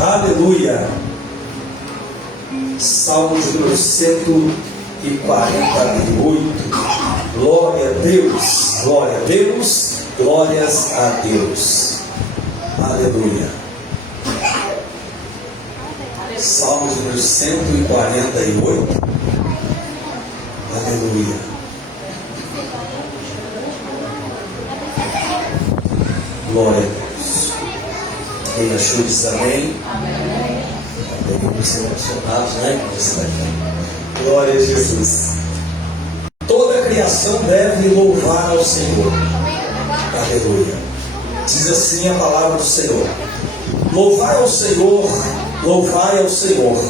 Aleluia. Salmo de número 148. Glória a Deus, glória a Deus, glórias a Deus. Aleluia. Salmo de número 148. Aleluia. Glória a Deus. Quem achou diz amém? Amém. Vamos ser emocionados, né? Glória a Jesus. Toda a criação deve louvar ao Senhor. Aleluia. Diz assim a palavra do Senhor: louvai ao Senhor, louvai ao Senhor.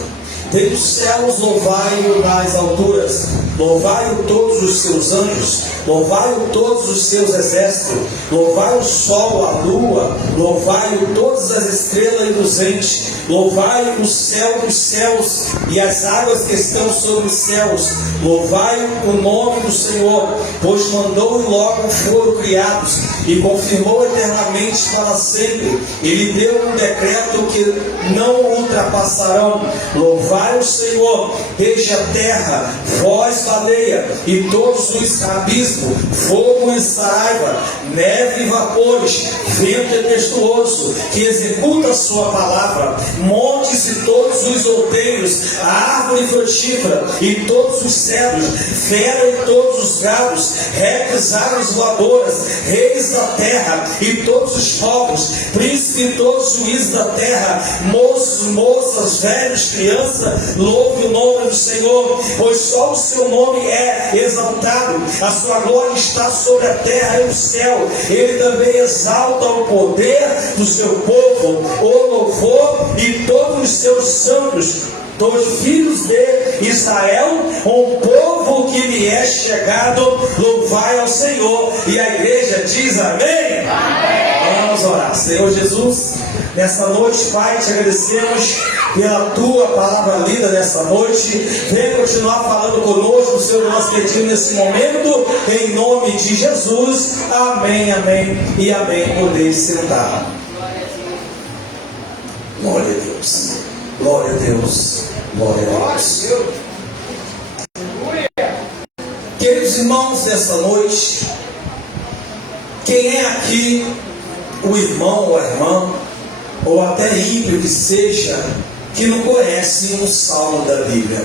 Desde os céus louvai-o nas alturas, louvai-o todos os seus anjos, louvai-o todos os seus exércitos, louvai o sol, a lua, louvai-o todas as estrelas luzentes, louvai o céu dos céus e as águas que estão sobre os céus, louvai o nome do Senhor, pois mandou e logo foram criados, e confirmou eternamente para sempre. Ele deu um decreto que não ultrapassarão. Louvai o Senhor desde a terra, vós baleia, e todos os abismos, fogo e saraiva, neve e vapores, vento tempestuoso, que executa a sua palavra, montes e todos os outeiros, a árvore frutífera e todos os cedros, fera e todos os gados, répteis, aves voadoras, reis da terra e todos os povos, príncipe e todos os juízes da terra, moços, moças, velhos, crianças, louve o nome do Senhor, pois só o seu nome é exaltado, a sua glória está sobre a terra e o céu. Ele também exalta o poder do seu povo, o louvor e todos os seus santos, dos filhos de Israel, um povo que lhe é chegado. Louvai ao Senhor. E a igreja diz amém? Amém. Vamos orar. Senhor Jesus, nessa noite, Pai, te agradecemos pela tua palavra lida nessa noite. Vem continuar falando conosco, Senhor, nós pedimos nesse momento, em nome de Jesus. Amém, amém e amém. Poder sentar. Glória a Deus. Glória a Deus. Glória a Deus. Queridos irmãos, nessa noite, quem é aqui o irmão ou a irmã, ou até ímpio que seja, que não conhece um salmo da Bíblia?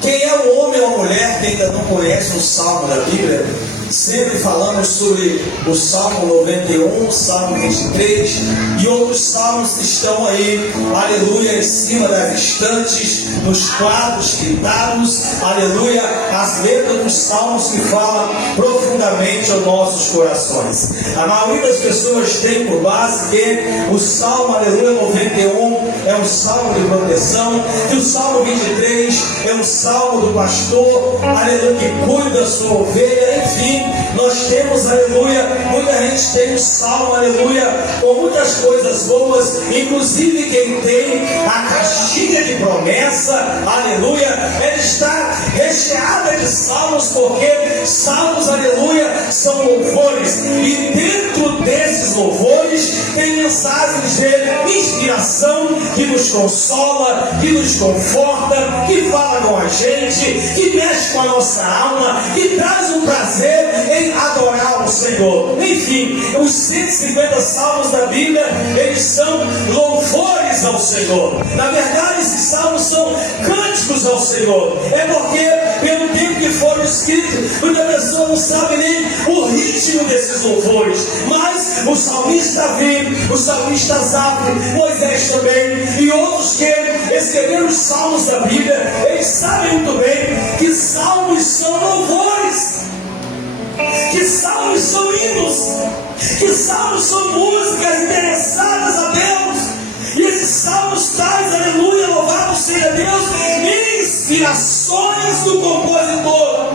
Quem é o homem ou a mulher que ainda não conhece um salmo da Bíblia? Sempre falamos sobre o Salmo 91, Salmo 23 e outros salmos que estão aí, aleluia, em cima das estantes, nos quadros pintados, aleluia, as letras dos salmos que falam profundamente aos nossos corações. A maioria das pessoas tem por base que o Salmo, aleluia, 91 é um salmo de proteção, e o Salmo 23 é um salmo do pastor, aleluia, que cuida da sua ovelha. Enfim, nós temos, aleluia, muita gente tem um salmo, aleluia, com muitas coisas boas, inclusive quem tem a caixinha de promessa, aleluia, ela está recheada de salmos, porque salmos, aleluia, são louvores, e dentro desses louvores tem mensagens de inspiração que nos consola, que nos conforta, que fala com a gente, que mexe com a nossa alma, que traz um prazer em adorar o Senhor. Enfim, os 150 salmos da Bíblia, eles são louvores ao Senhor. Na verdade, esses salmos são cânticos ao Senhor. É porque, pelo tempo que foram escritos, muita pessoa não sabe nem o ritmo desses louvores. Mas o salmista Davi, o salmista Asaf, Moisés também, e outros que escreveram os salmos da Bíblia, eles sabem muito bem que salmos são louvores, que salmos são hinos, que salmos são músicas interessadas a Deus. E esses salmos traz, aleluia, louvado seja Deus, inspirações do compositor.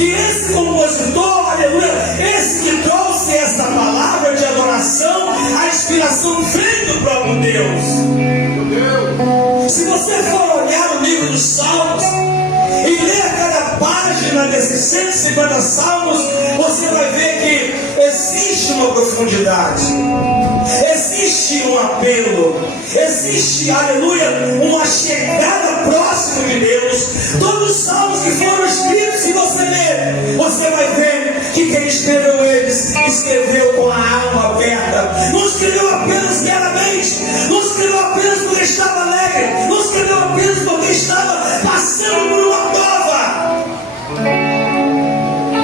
E esse compositor, aleluia, esse que trouxe essa palavra de adoração, a inspiração vem do próprio Deus. Se você for olhar o livro dos Salmos e ler cada página desses 150 salmos, você vai ver que existe uma profundidade, existe existe um apelo, existe, aleluia, uma chegada próxima de Deus. Todos os salmos que foram escritos, se você ler, você vai ver que quem escreveu eles, escreveu com a alma aberta. Não escreveu apenas diariamente, não escreveu apenas porque estava alegre, não escreveu apenas porque estava passando por uma prova,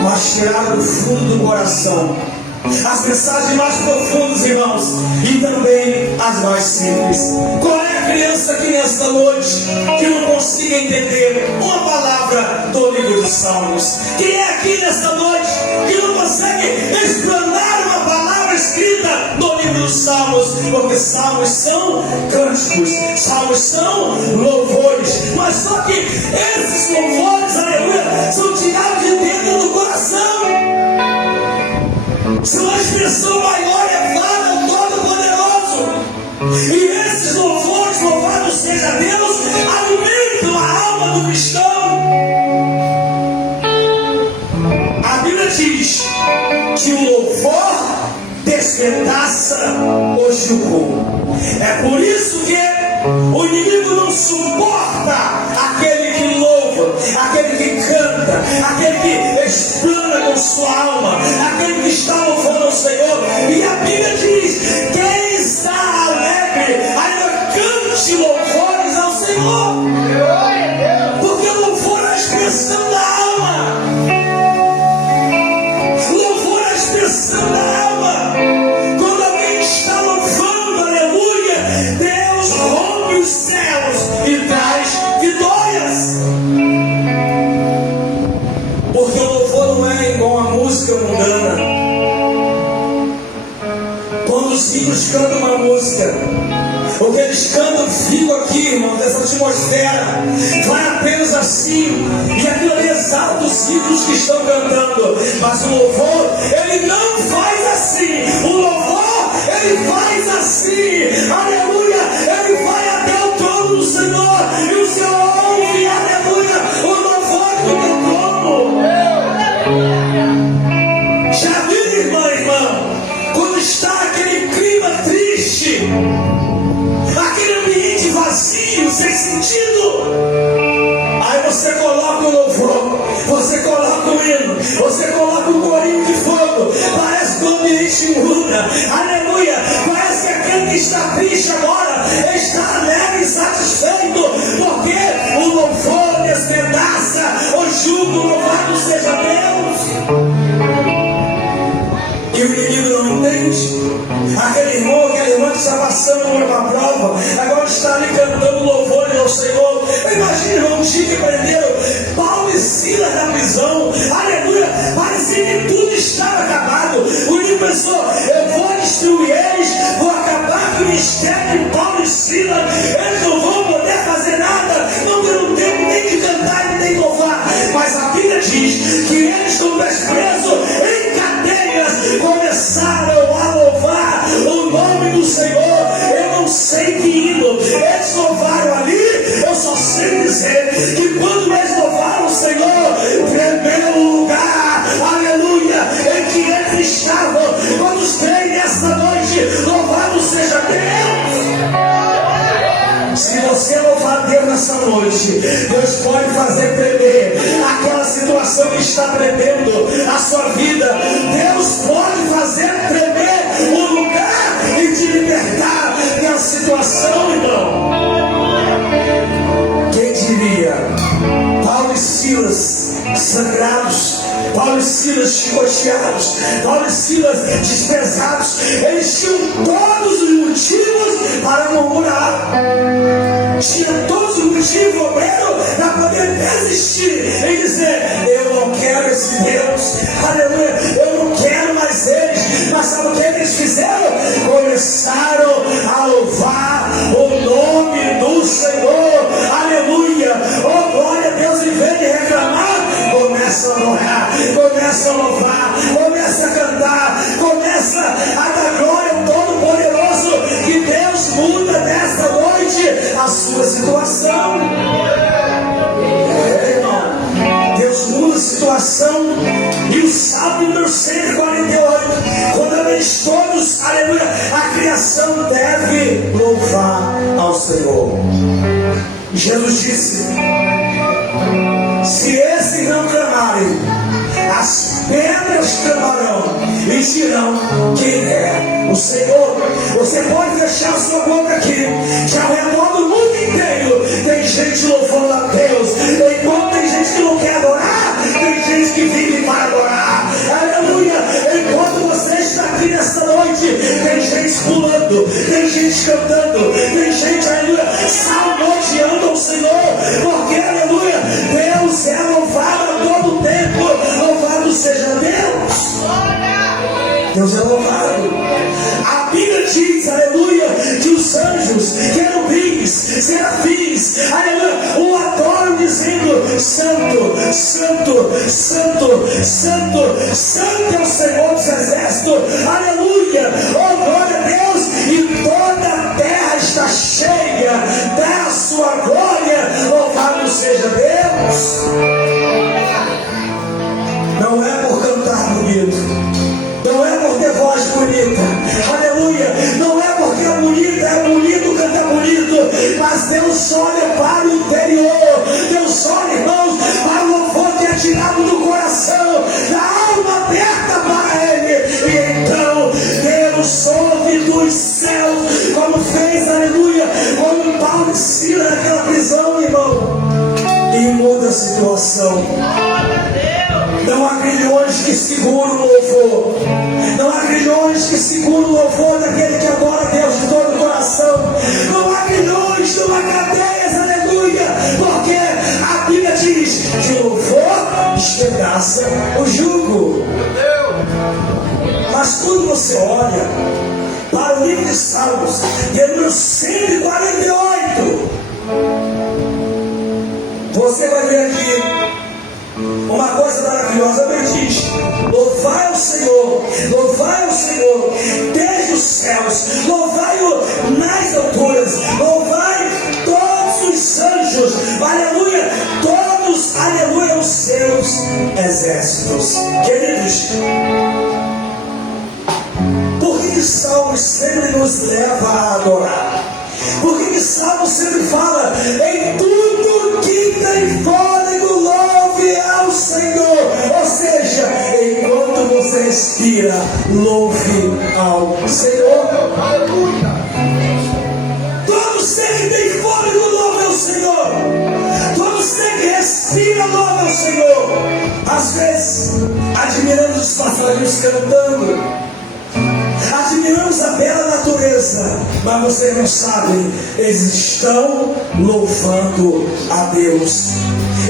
mas tiraram do fundo do coração as mensagens mais profundas, irmãos, e também as mais simples. Qual é a criança aqui nesta noite que não consiga entender uma palavra do livro dos Salmos? Quem é aqui nesta noite que não consegue explanar uma palavra escrita no livro dos Salmos? Porque Salmos são cânticos, Salmos são louvores, mas só que esses louvores, aleluia, são tirados de dentro do coração. São a expressão maior e elevada ao Todo-Poderoso. E esses louvores, louvado seja Deus, alimentam a alma do cristão. A Bíblia diz que o louvor despedaça o jugo. É por isso que o inimigo não suporta aquele que louva, aquele que canta, aquele que explana com sua alma, aquele que está louvando ao Senhor. E a Bíblia diz: quem está alegre, ainda cante louvores ao Senhor. Porque o louvor é a expressão da alma. Louvor é a expressão da alma. Quando alguém está louvando, aleluia, Deus rompe os céus e traz vitórias. Porque o louvor não é igual a música mundana. Quando os filhos cantam uma música, o que eles cantam fica aqui, irmão, dessa atmosfera, vai apenas assim, e aquilo ali exalta os filhos que estão cantando. Mas o louvor, ele não faz assim. O louvor, ele faz assim, aleluia, ele vai até o trono do Senhor, e o Senhor ouve, aleluia, o louvor do teu trono. Já viu, irmão, quando está aquele clima triste, aquele ambiente vazio, sem sentido, aí você coloca o louvor, você coloca o hino, você coloca o corinho de fogo, parece que o ambiente muda, aleluia, parece que aquele que está triste agora está alegre e satisfeito, porque o louvor despedaça o jugo. Louvado seja Deus. E o inimigo não entende. Aquele irmão, aquela irmã que está passando por uma prova, agora está ali cantando louvores ao Senhor. Imagina, irmão, um dia que prenderam Paulo e Silas na prisão, aleluia, parecia que tudo estava acabado. O inimigo pensou: eu vou destruir eles, vou acabar com o ministério de Paulo e Silas, eles não vão poder fazer nada, não terão tempo nem de cantar e nem de louvar. Mas a Bíblia diz que eles, com desprezo, em cadeias, começaram a louvar o nome do Senhor. Eu não sei que hino eles louvaram ali, eu só sei dizer que quando eles louvaram o Senhor, tremeu o lugar, aleluia, em que eles estavam. Quantos creem nessa noite? Louvado seja Deus. Se você louvar Deus nessa noite, Deus pode fazer tremer aquela situação que está tremendo a sua vida. Deus pode fazer tremer o lugar e te libertar da situação, irmão. Quem diria? Paulo e Silas sangrados, Paulo e Silas chicoteados, Paulo e Silas desprezados, eles tinham todos os motivos para murmurar, tinham todos os motivos, obreiro, para poder desistir e dizer: eu não quero esse Deus, aleluia, eu não quero mais eles. Mas sabe o que eles fizeram? Começaram a louvar o nome do Senhor, aleluia, oh glória a Deus. Em vez de reclamar, começa a orar, começa a louvar, começa a cantar, começa a dar glória ao Todo-Poderoso, que Deus muda nesta noite a sua situação. Irmão, Deus muda a situação. E o Salmo número 148, quando eles todos, aleluia, a criação dela Senhor. Jesus disse: se esses não clamarem, as pedras clamarão e dirão quem é o Senhor. Você pode fechar a sua boca aqui, que ao redor do mundo inteiro tem gente louvando a Deus. Enquanto tem gente que não quer adorar, tem gente que vive para adorar. Aleluia! Enquanto você está aqui nesta noite, tem gente pulando, tem gente cantando, tem gente, aleluia, salmodiando ao Senhor, porque, aleluia, Deus é louvado a todo tempo. Louvado seja Deus. Deus é louvado. A Bíblia diz, aleluia, que os anjos, querubins, serafins, aleluia, o adoram dizendo: Santo, Santo, Santo, Santo, Santo é o Senhor dos exércitos, aleluia, oh glória a Deus, e toda a terra está cheia da sua glória. Louvado seja Deus. Não é por cantar bonito, não é por ter voz bonita, aleluia, não é porque é bonita, é bonito cantar bonito, mas Deus olha para o interior, Deus olha, irmãos, para o louvor que é tirado do coração, da alma aberta para Ele, e então Deus ouve dos céus, como fez, aleluia, como Paulo e Silas naquela prisão, irmão, e muda a situação. Não há grilhões que seguram o louvor. Não há grilhões que seguram o louvor daquele que adora a Deus de todo o coração. Não há grilhões, não há cadeias, aleluia. Porque a Bíblia diz que o louvor despedaça o jugo. Mas quando você olha para o livro de Salmos, de número 148, você vai ver aqui uma coisa maravilhosa. Ele diz: louvai ao Senhor, desde os céus, louvai-o nas alturas, louvai todos os anjos, aleluia, todos, aleluia, os seus exércitos. Queridos, por que Salmos sempre nos leva a adorar? Por que Salmos sempre fala: em tudo que tem fôlego, louve ao Senhor? Ou seja, enquanto você respira, louve ao Senhor. Todo ser que tem fôlego, louve ao Senhor. Todo ser que respira, louve ao Senhor. Às vezes, admiramos os passarinhos cantando, admiramos a bela natureza, mas vocês não sabem, eles estão louvando a Deus.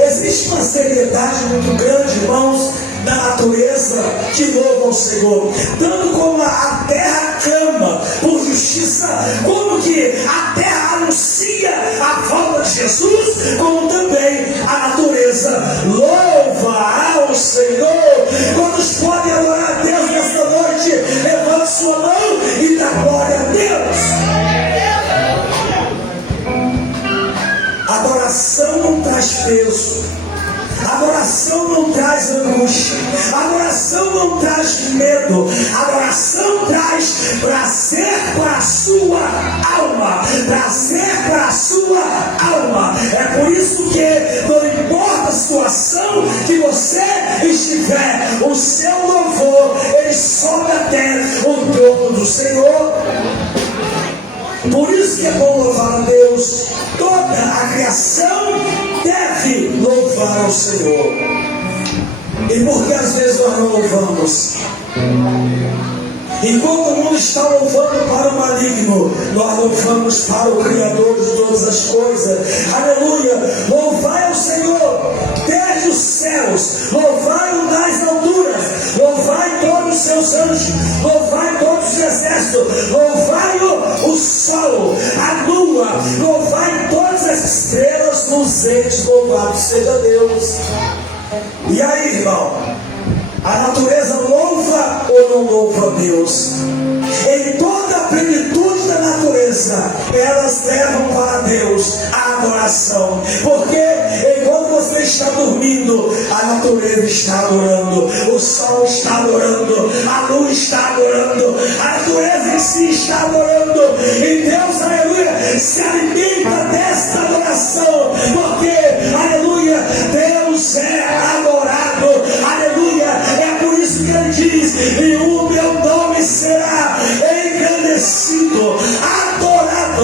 Existe uma seriedade muito grande, irmãos, na natureza que louva o Senhor. Tanto como a terra clama por justiça, como que a terra anuncia a volta de Jesus, como também a natureza louva ao Senhor. Quantos podem adorar a Deus nesta noite? Levante sua mão e dá glória a Deus. Adoração não traz peso, adoração não traz angústia, adoração não traz medo, adoração traz prazer para a sua alma, prazer para a sua alma. É por isso que não importa a situação que você estiver, o seu louvor, ele sobe até o trono do Senhor. Por isso que é bom louvar a Deus. Toda a criação deve louvar ao Senhor. E por que às vezes nós não louvamos? Enquanto o mundo está louvando para o maligno, nós louvamos para o Criador de todas as coisas. Aleluia! Louvai ao Senhor desde os céus, louvai-o nas alturas, louvai todos os seus anjos, louvai todos os exércitos, louvai-o o sol, a lua, louvai todas as estrelas nos entes, louvado seja Deus. E aí, irmão? A natureza louva ou não louva a Deus? Em toda a plenitude da natureza, elas levam para Deus a adoração. Porque enquanto você está dormindo, a natureza está adorando, o sol está adorando, a lua está adorando, a natureza em si está adorando. E Deus, aleluia, se alimenta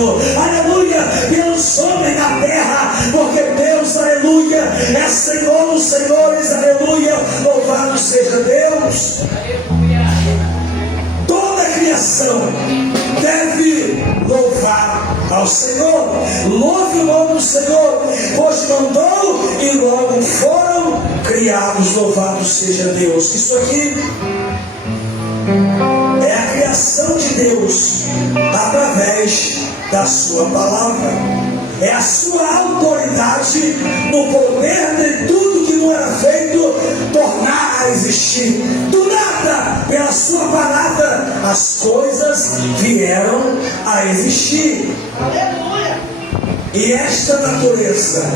céu, aleluia, pelos homens da terra, porque Deus, aleluia, é Senhor dos senhores, aleluia, louvado seja Deus. Toda a criação deve louvar ao Senhor. Louve o nome do Senhor, pois mandou e logo foram criados. Louvado seja Deus. Isso aqui é a criação de Deus através da sua palavra. É a sua autoridade no poder de tudo que não era feito tornar a existir. Do nada, pela sua palavra, as coisas vieram a existir. E esta natureza,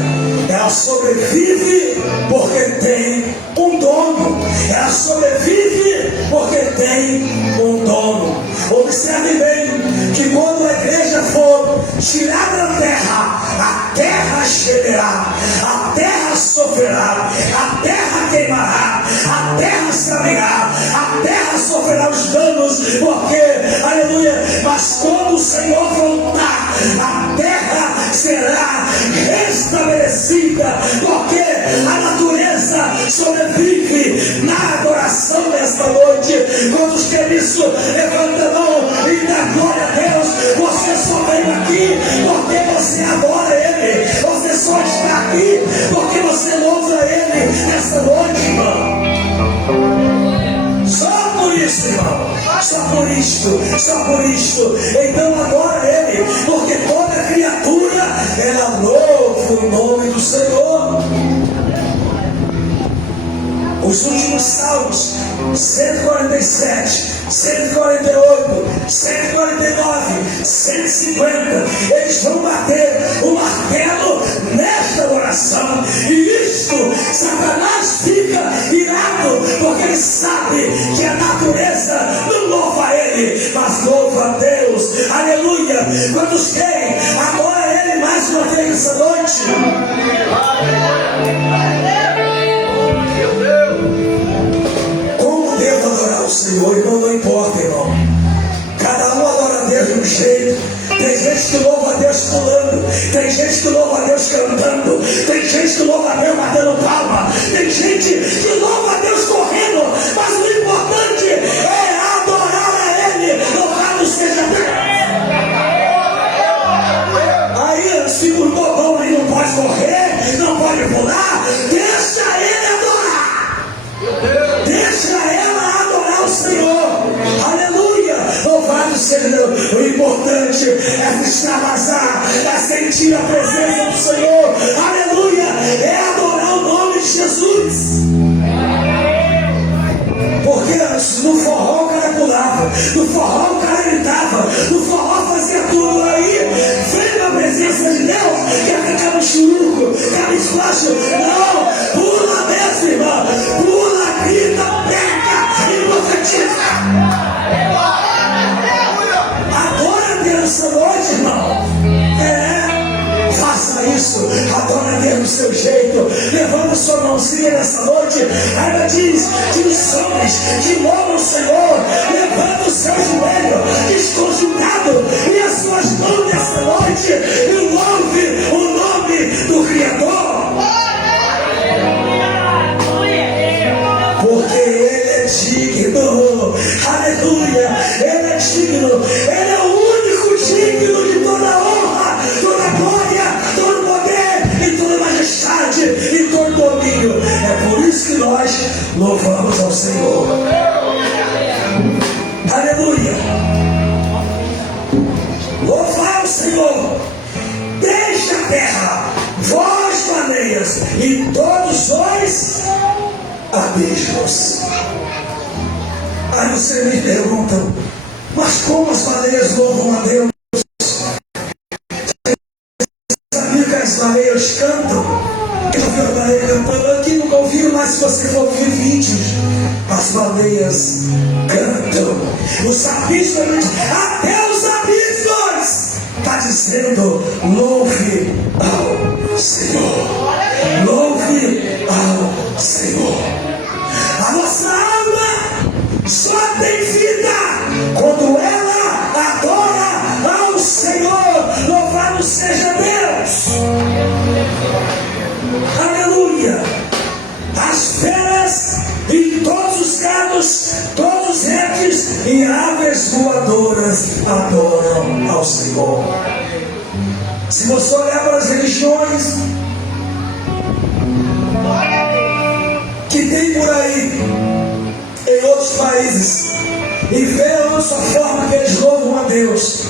ela sobrevive porque tem um dono. Ela sobrevive porque tem um dono. Observe bem que quando a igreja for tirada da terra, a terra gemerá, a terra sofrerá, a terra queimará, a terra escaneará, a terra sofrerá os danos, porque, aleluia, mas quando o Senhor voltar, a terra será restabelecida, porque a natureza sobrevive na adoração desta noite. Quantos querem isso? Levanta a mão e dá glória a Deus. Você só veio aqui porque você adora Ele. Você só está aqui porque você louva Ele nesta noite, irmão. Só por isso, irmão. Só por isto. Só por isto. Então adora Ele, porque toda criatura ela louva o nome do Senhor. Os últimos salmos, 147, 148, 149, 150, eles vão bater o martelo nesta adoração. E isto, Satanás fica irado, porque ele sabe que a natureza não louva a ele, mas louva a Deus. Aleluia! Quantos querem? Adora ele mais uma vez essa noite. O Senhor, irmão, não importa, irmão. Cada um adora a Deus de um jeito. Tem gente que louva a Deus pulando, tem gente que louva a Deus cantando, tem gente que louva a Deus batendo palma, tem gente que louva a Deus correndo, mas o importante é adorar a Ele. Louvado seja Deus. Aí, se o bobão aí não pode correr, não pode pular, deixa ele adorar. Deixa ela adorar o Senhor. Aleluia. Louvado seja Deus. O importante é se extravasar, é sentir a presença do Senhor. Aleluia. É adorar o nome de Jesus. Porque antes, no forró o cara pulava, no forró o cara gritava, no forró fazia tudo. Aí vem a presença de Deus, que é aquele churuco, aquele esplacho. Não, pula mesmo, irmão. Pula, grita, pega e profetiza. Adora a Deus essa noite, irmão. Faça isso, adora a Deus do seu jeito. Levanta sua mãozinha nessa noite. Ela diz que os homens que louvam o Senhor, levanta o seu joelho desconjugado e as suas mãos nessa noite e louve o nome do Criador. Porque Ele é digno. Aleluia. Ele é digno. Ele é o único digno de toda honra, toda glória, todo poder e toda majestade e todo domínio. É por isso que nós louvamos ao Senhor. Aleluia. Louvai o Senhor desde a terra, vós baleias e todos os abismos. Aí você me pergunta, mas como as baleias louvam a Deus? Sabia que as baleias cantam? Eu vi a baleia cantando aqui, nunca ouviram, mas se você for ouvir vídeos, as baleias cantam. Os abismos, até os abismos, está dizendo, louve ao Senhor. Louve ao Senhor. A nossa alma só tem vida quando ela adora ao Senhor. seja Deus. Aleluia. As feras e todos os gados, todos os répteis e aves voadoras adoram ao Senhor. Se você olhar para as religiões que tem por aí em outros países e ver a nossa forma que eles louvam a Deus,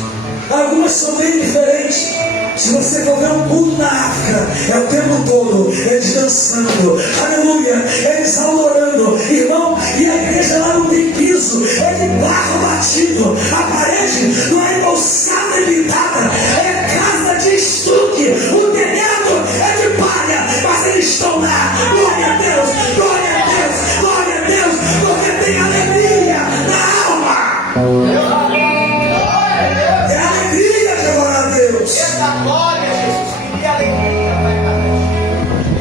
algumas são bem diferentes. Se você for ver um culto na África, é o tempo todo eles dançando, aleluia, eles adorando, irmão, e a igreja lá não tem piso, é de barro batido, a parede não é embolsada e pintada, é casa de estuque, o telhado é de palha, mas eles estão lá, glória a Deus, glória a Deus, glória a Deus, porque tem alegria na alma. É alegria de adorar a Deus.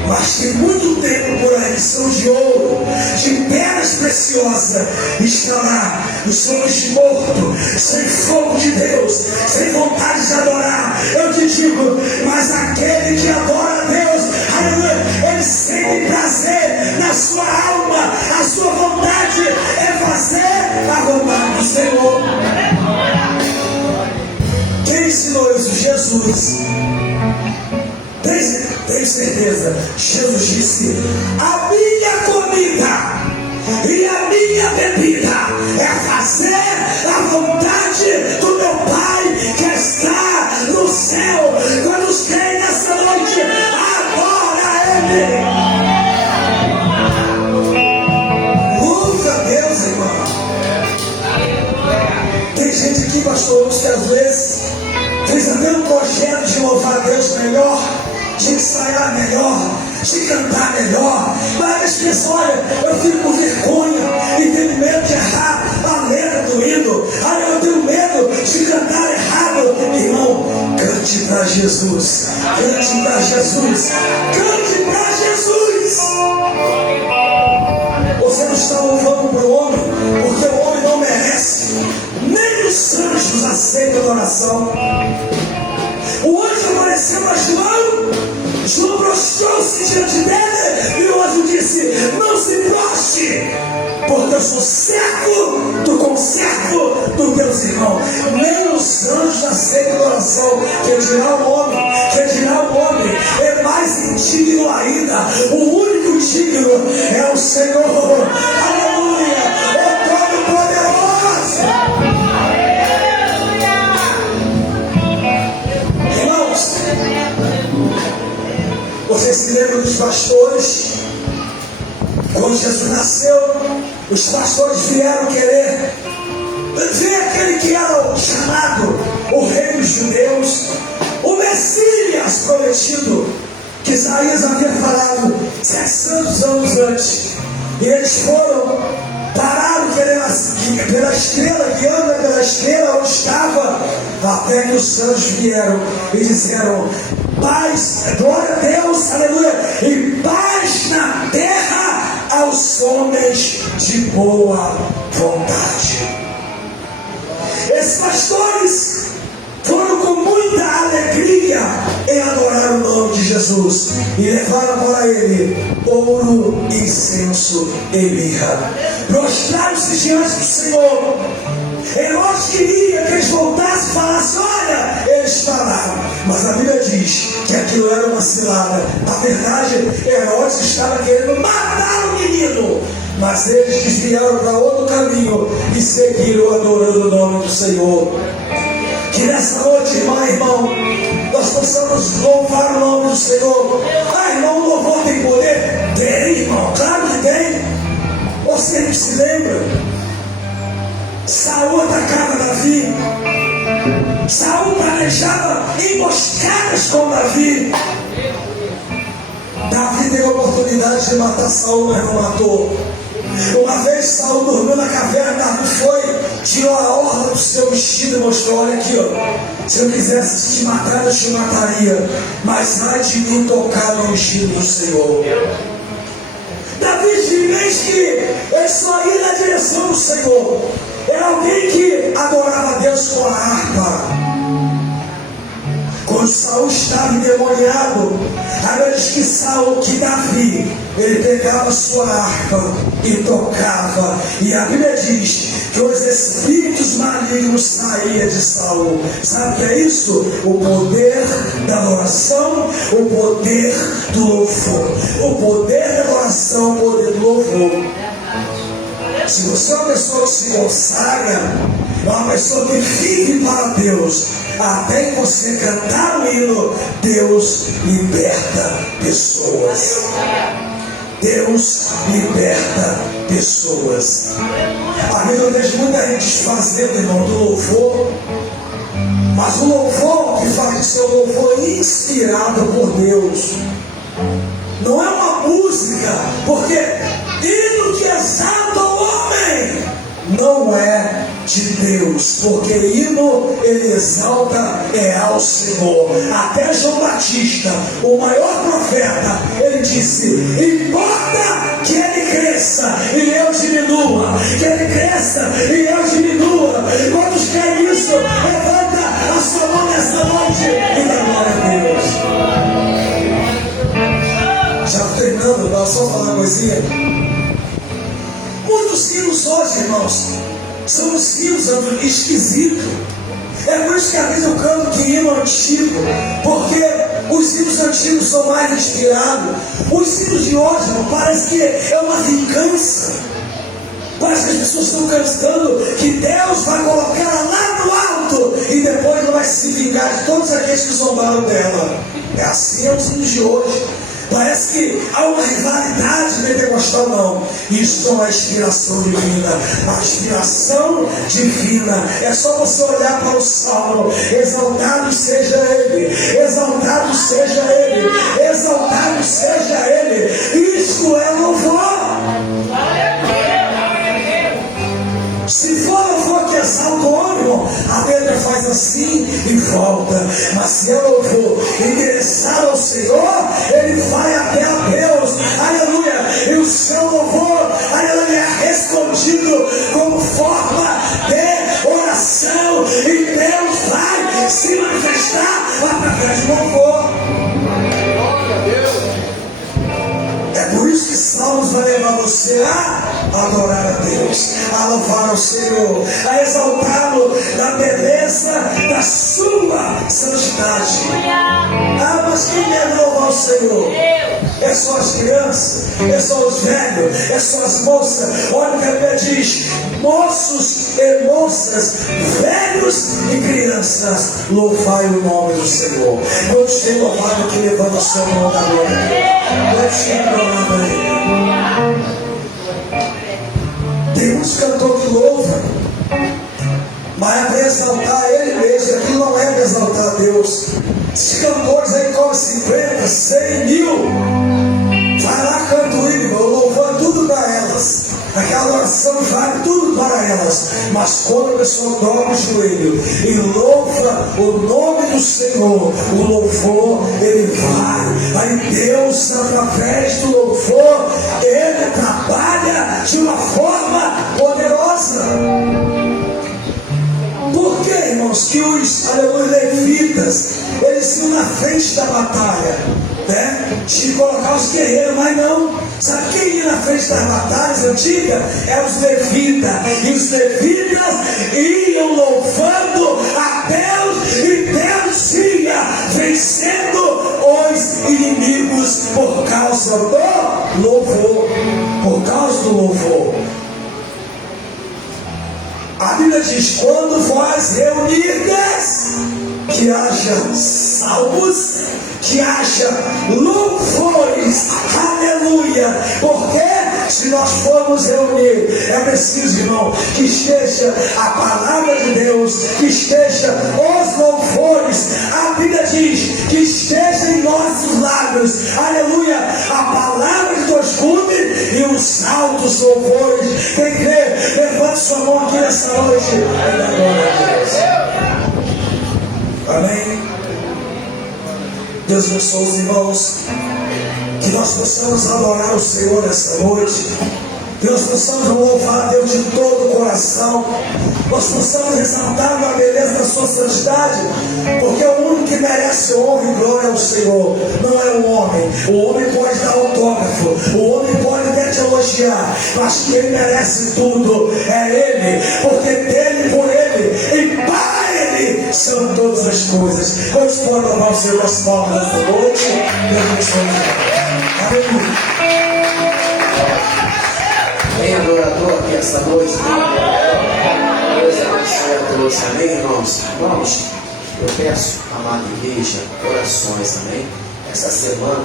Mas tem muito tempo por aí, são de ouro, de pedras preciosas, está lá, os homens de morto, sem fogo de Deus, sem vontade de adorar. Eu te digo, mas aquele que adora a Deus, aleluia, ele sente prazer na sua alma, a sua vontade é fazer a vontade do Senhor. Quem ensinou isso? Jesus. Tenho certeza. Jesus disse: a minha comida e a minha bebida é fazer a vontade do meu Pai que está no céu. Quando crê nessa noite, adora Ele. Louva a Deus, irmão. Tem gente aqui, pastor, que às vezes fez até um projeto de louvar a Deus melhor, de ensaiar melhor, de cantar melhor, mas as pessoas, olha, eu fico com vergonha e tenho medo de errar a letra do hino, eu tenho medo de cantar errado. Irmão, cante para Jesus, cante para Jesus, cante para Jesus. Você não está louvando para o homem, porque o homem não merece, nem os anjos aceitam a oração. O anjo apareceu para João prostrou-se diante dele e o anjo disse: não se prostre, porque eu sou servo do conservo dos teus irmãos. Nem os anjos aceitam a oração. Quem dirá o homem é mais indigno ainda. O único digno é o Senhor. Aleluia, o Todo-Poderoso. Irmãos, vocês se lembram dos pastores? Quando Jesus nasceu, os pastores vieram querer ver aquele que era o chamado, o rei dos judeus, o Messias prometido, que Isaías havia falado 700 anos antes. E eles foram, pararam pela estrela, guiando pela estrela onde estava, até que os anjos vieram e disseram: paz, glória a Deus, aleluia, e paz na terra aos homens de boa vontade. Esses pastores foram com muita alegria em adorar o nome de Jesus e levaram para ele ouro, incenso e mirra. Prostraram-se diante do Senhor. Herodes queria que eles voltassem e falassem: olha, ele está lá. Mas a Bíblia diz que aquilo era uma cilada. Na verdade, Herodes estava querendo matar o menino, mas eles desviaram para outro caminho e seguiram adorando o nome do Senhor. Que nessa noite, irmão, nós possamos louvar o nome do Senhor. Irmão, o louvor tem poder? Tem, irmão, claro que tem. Você não se lembra? Saul atacava Davi. Saul planejava emboscadas com Davi. Davi teve a oportunidade de matar Saul, mas não matou. Uma vez Saul dormiu na caverna, Davi foi, tirou a orla do seu vestido e mostrou: olha aqui, ó, se eu quisesse te matar, eu te mataria, mas ai de mim tocar no vestido do Senhor. Davi, de vez que ele só ia na direção do Senhor, era alguém que adorava a Deus com a harpa, com quando Saul estava endemoniado, a Bíblia diz que Davi, ele pegava sua harpa e tocava, e a Bíblia diz que os espíritos malignos saíam de Saul. Sabe o que é isso? O poder da oração, o poder do louvor. O poder da oração, o poder do louvor. Se você é uma pessoa que se consagra, é uma pessoa que vive para Deus, até que você cantar o hino, Deus liberta pessoas. Deus liberta pessoas. A vida eu vejo muita gente desfazendo, irmão, do louvor, mas o louvor que faz de ser um louvor inspirado por Deus. Não é uma música, porque hino que exalta o homem não é de Deus, porque hino ele exalta ao Senhor. Até João Batista, o maior profeta, ele disse: importa que ele cresça e eu diminua, que ele cresça e eu diminua. Quantos querem isso? Levanta a sua mão nessa noite e dá glória a Deus. Já terminando, vou só falar uma coisinha. Muitos hinos hoje, irmãos, são os hinos esquisitos. É por isso que às vezes eu canto que hino antigo, porque os hinos antigos são mais inspirados. Os hinos de hoje, irmão, parece que é uma vingança. Parece que as pessoas estão cantando que Deus vai colocar ela lá no alto e depois ela vai se vingar de todos aqueles que zombaram dela. É assim os hinos de hoje. Parece que há uma rivalidade pentecostal, não. Isso não é inspiração divina. A inspiração divina é só você olhar para o Salmo: exaltado seja Ele, exaltado seja Ele, exaltado seja Ele. Isso é louvor. Se for louvor que exalta o homem, a Bíblia faz assim e volta. Mas se é louvor endereçado ao Senhor, ele vai até a Deus. Aleluia. E o seu louvor, aleluia, é respondido como forma de oração. E Deus vai se manifestar através do louvor. É por isso que Salmos vai levar você a adorar a Deus, a louvar ao Senhor, a exaltá-lo na beleza da sua santidade. Ah, mas quem deve louvar o Senhor? É só as crianças? É só os velhos? É só as moças? Olha o que a Bíblia diz: moços e moças, velhos e crianças, louvai o nome do Senhor. Quantos têm louvado que levanta a sua mão da glória? Quantos têm adorado a Ele? Tem uns cantores que louvam, mas é para exaltar Ele mesmo. Aquilo não é para exaltar a Deus. Esses cantores aí cobram 50, 100 mil. Vai lá, canta o hino, o louvor é tudo para elas. Aquela oração vale tudo para elas. Mas quando a pessoa dobra o joelho e louva o nome do Senhor, o louvor, ele vai. Aí Deus, através do louvor, ele trabalha de uma forma poderosa. Por que, irmãos, que os levitas, eles iam na frente da batalha, né? De colocar os guerreiros, mas não. Sabe quem ia na frente das batalhas antigas? Eram os levitas. E os levitas iam louvando a Deus, e Deus ia vencendo os inimigos por causa do louvor. Por causa do louvor. A Bíblia diz: quando vós reunidas, que haja salmos, que haja louvores, aleluia. Porque se nós formos reunir, é preciso, irmão, que esteja a palavra de Deus, que esteja os louvores. A Bíblia diz que esteja em nossos lábios, aleluia, a palavra de Deus cume e os altos louvores. Quem crê, levante sua mão aqui nessa noite e dá glória a Deus. Amém. Deus abençoe os irmãos, que nós possamos adorar o Senhor nessa noite, que nós possamos louvar a Deus de todo o coração, nós possamos ressaltar a beleza da sua santidade, porque o único que merece honra e glória é o Senhor, não é o homem. O homem pode dar autógrafo, o homem pode até te elogiar, mas quem merece tudo é Ele, porque dele, por Ele e para Ele são todas as coisas. Quantos podem louvar o Senhor com as palmas desta noite? Deus abençoe. Aleluia. Tem adorador aqui essa noite, Deus abençoe a todos, amém, irmãos? Irmãos, eu peço, amada igreja, orações, amém? Essa semana